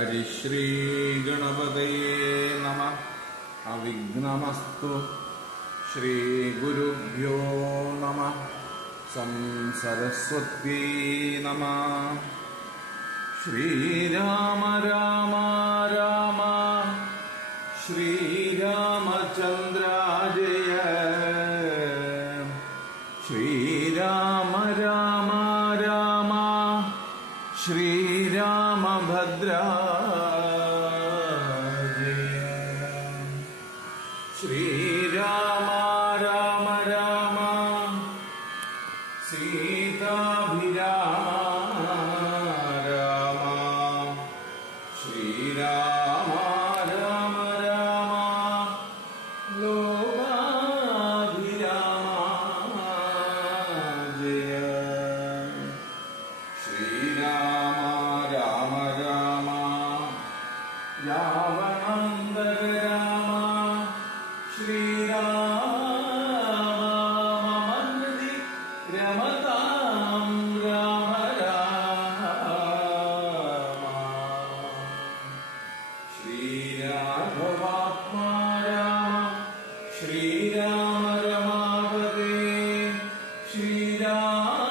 ഹരിശ്രീഗണപതയേ നമ അവിഘ്നമസ്തു ശ്രീഗുരുഭ്യോ നമ സംസരസ്വത്യേ നമ ശ്രീരാമ രാമ രാമ ശ്രീരാമചന്ദ്ര ജയ ശ്രീരാമ രാമ രാമ ശ്രീരാമഭദ്ര ജയ ശ്രീരാമ രാമ രാമ സീതാഭിരാമ രാമ ശ്രീരാമ രാമ രാമ ശ്രീരാഘവാത്മാ രാമ ശ്രീരാമ ശ്രീരാമ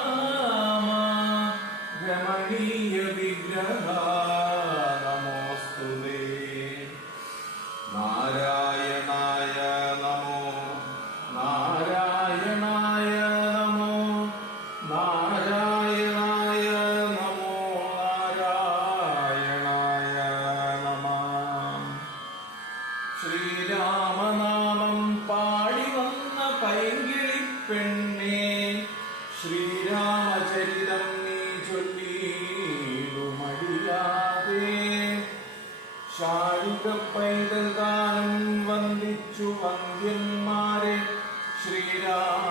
ശ്രീരാമനാമം പാടി വന്ന പൈങ്കിളി പെണ്ണേ ശ്രീരാമചരിതം നീ ചൊല്ലിടുമടിയാതെ ശാരിക പൈതൽ ഗാനം വന്ദിച്ചു വന്ധ്യന്മാരെ ശ്രീരാമ